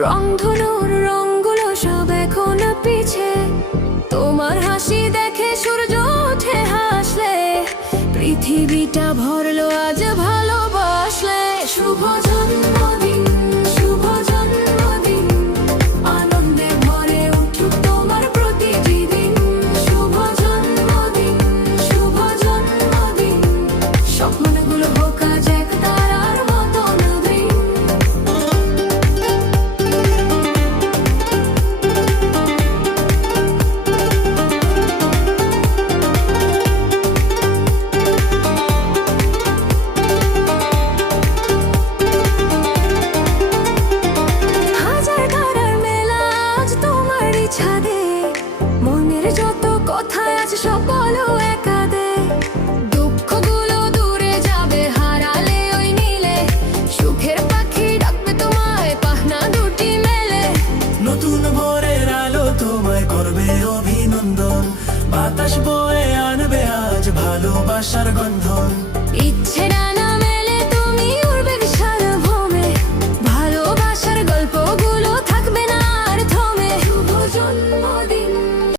রংধনুর রঙগুলো সব এখন পিছে, তোমার হাসি দেখে সূর্য ওঠে হাসলে, পৃথিবীটা ভরলো আজ ভালোবাসলে। শুভ জন্মদিন, শুভ জন্মদিন, আনন্দে ভরে উঠুক তোমার প্রতিটি দিন। শুভ জন্মদিন, শুভ জন্মদিন, স্বপ্নগুলো হোক আজ এক তারার মতন দিন। হাজার তারার মেলা আজ তোমারই ছাদে, মনের যত কথা আছে সব বলো একাদে। দুঃখগুলো দূরে যাবে হারালে ওই নীলে, সুখের পাখি ডাকবে তোমায় পাখনা দুটি মেলে। নতুন ভোরের আলো তোমায় করবে অভিনন্দন, বাতাস বয়ে আনবে আজ ভালোবাসার গন্ধন। ইচ্ছে না